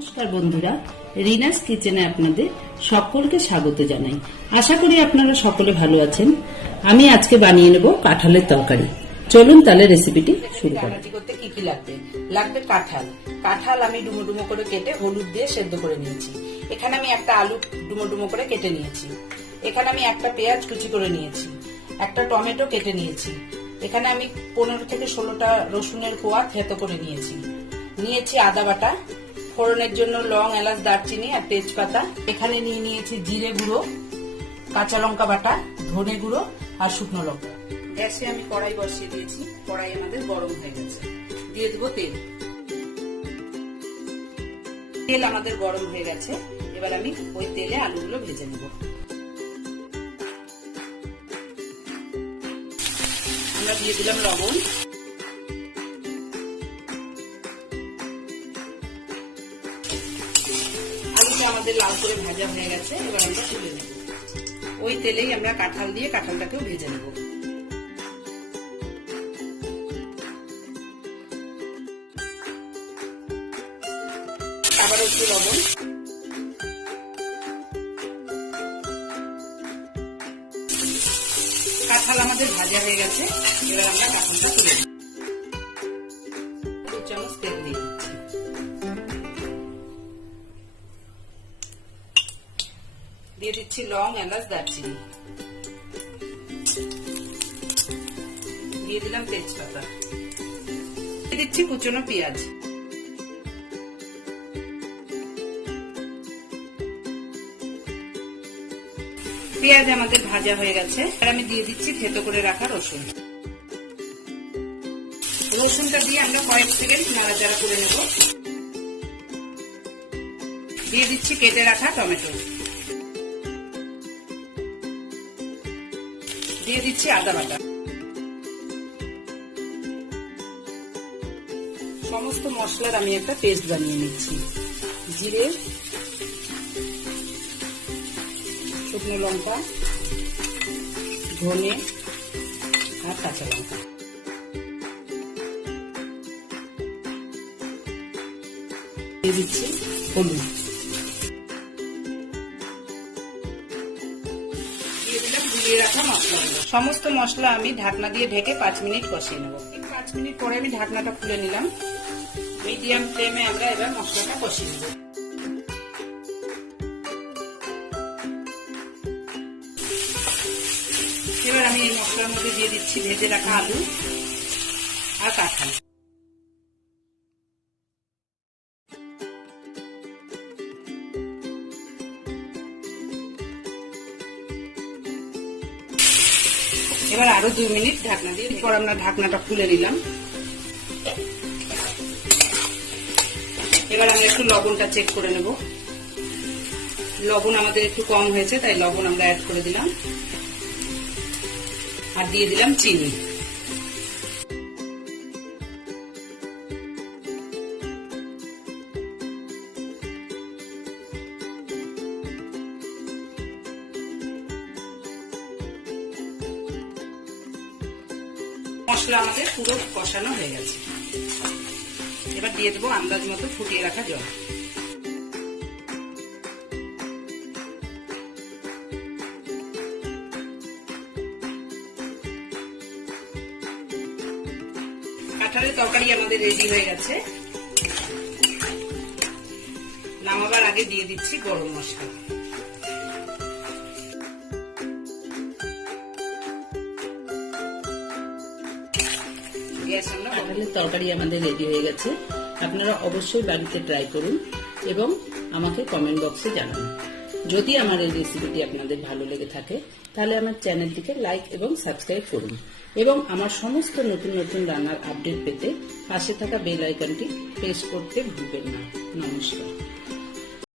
নমস্কার বন্ধুরা, রিনাস কিচেনে আপনাদের সকলকে স্বাগত জানাই। আশা করি আপনারা সকলে ভালো আছেন। আমি আজকে বানিয়ে নেব কাঁঠালের তরকারি। চলুন তাহলে রেসিপিটি শুরু করা যাক। করতে কি কি লাগবে? লাগবে কাঁঠাল। কাঁঠাল আমি ডুমো ডুমো করে কেটে হলুদ দিয়ে সেদ্ধ করে নিয়েছি। এখানে আমি একটা আলু ডুমো ডুমো করে কেটে নিয়েছি। এখানে আমি একটা পেঁয়াজ কুচি করে নিয়েছি, একটা টমেটো কেটে নিয়েছি। এখানে আমি 15 থেকে 16টা রসুনের কোয়া থেতো করে নিয়েছি। নিয়েছি আদা বাটা, ফোড়নের জন্য লং, এলাচ, দারচিনি আর তেজপাতা। এখানে নিয়ে নিয়েছি জিরে গুঁড়ো, কাঁচা লঙ্কা বাটা, ধনে গুঁড়ো আর শুকনো লঙ্কা। গ্যাসে আমি কড়াই বসিয়ে দিয়েছি। কড়াই আমাদের গরম হয়ে গেছে। দিয়ে দেবো তেল। তেল আমাদের গরম হয়ে গেছে। এবার আমি ওই তেলে আলুগুলো ভেজে নেব। আমরা দিয়ে দিলাম লবণ। আলুটা আমাদের লাল করে ভাজা হয়ে গেছে। এবার আমরা তুলে নেব। ওই তেলেই আমরা কাঁঠাল দিয়ে কাঁঠালটাকেও ভেজে নেব। আবার একটু লবণ। কাঁঠাল আমাদের ভাজা হয়ে গেছে। এবার আমরা কাঁঠালটা তুলে নেব। 2 চামচ তেল দিয়ে দিচ্ছি। দিয়ে দিচ্ছি লং, এলাচ, দারচিনি। দিয়ে দিলাম তেজপাতা। দিয়ে দিচ্ছি কুচনো পেঁয়াজ। পেঁয়াজ আমাদের ভাজা হয়ে গেছে। আর আমি দিয়ে দিচ্ছি থেতো করে রাখা রসুন। রসুনটা দিয়ে আমরা কয়েক সেকেন্ড নাড়াচাড়া করে নেব। দিয়ে দিচ্ছি কেটে রাখা টমেটো। দিয়ে দিচ্ছি আদা বাটা। সমস্ত মশলার আমি একটা পেস্ট বানিয়ে নিচ্ছি। জিরে, শুকনো লঙ্কা, ধনে আর কাঁচা লঙ্কা। দিয়ে দিচ্ছি হলুদ। দিয়ে দিলাম গুলিয়ে রাখা মশলাগুলো। সমস্ত মশলা আমি ঢাকনা দিয়ে ঢেকে 5 মিনিট কষিয়ে নেব। 5 মিনিট পরে আমি ঢাকনাটা খুলে নিলাম। মিডিয়াম ফ্লেমে আমরা এবার মশলাটা কষিয়ে নেব। এবার আমি এই মশলার মধ্যে দিয়ে দিচ্ছি ভেজে রাখা আলু আর কাঁঠাল। এবার আরো 2 মিনিট ঢাকনা দিয়ে এরপর আমরা ঢাকনাটা খুলে নিলাম। এবার আমি একটু লবণটা চেক করে নেব। লবণ আমাদের একটু কম হয়েছে, তাই লবণ আমরা অ্যাড করে দিলাম। আর দিয়ে দিলাম চিনি। মশলা আমাদের পুরো কষানো হয়ে গেছে। এবার দিয়ে দেবো আন্দাজ মতো ফুটিয়ে রাখা জল। কাঁঠালের তরকারি আমাদের রেডি হয়ে গেছে। নামাবার আগে দিয়ে দিচ্ছি গরম মশলা। কাঁঠালের তরকারি আমাদের রেডি হয়ে গেছে। আপনারা অবশ্যই বাড়িতে ট্রাই করুন এবং আমাকে কমেন্ট বক্সে জানান। যদি আমার এই রেসিপিটি আপনাদের ভালো লেগে থাকে তাহলে আমার চ্যানেলটিকে লাইক এবং সাবস্ক্রাইব করুন এবং আমার সমস্ত নতুন নতুন রান্নার আপডেট পেতে পাশে থাকা বেল আইকনটি প্রেস করতে ভুলবেন না। নমস্কার।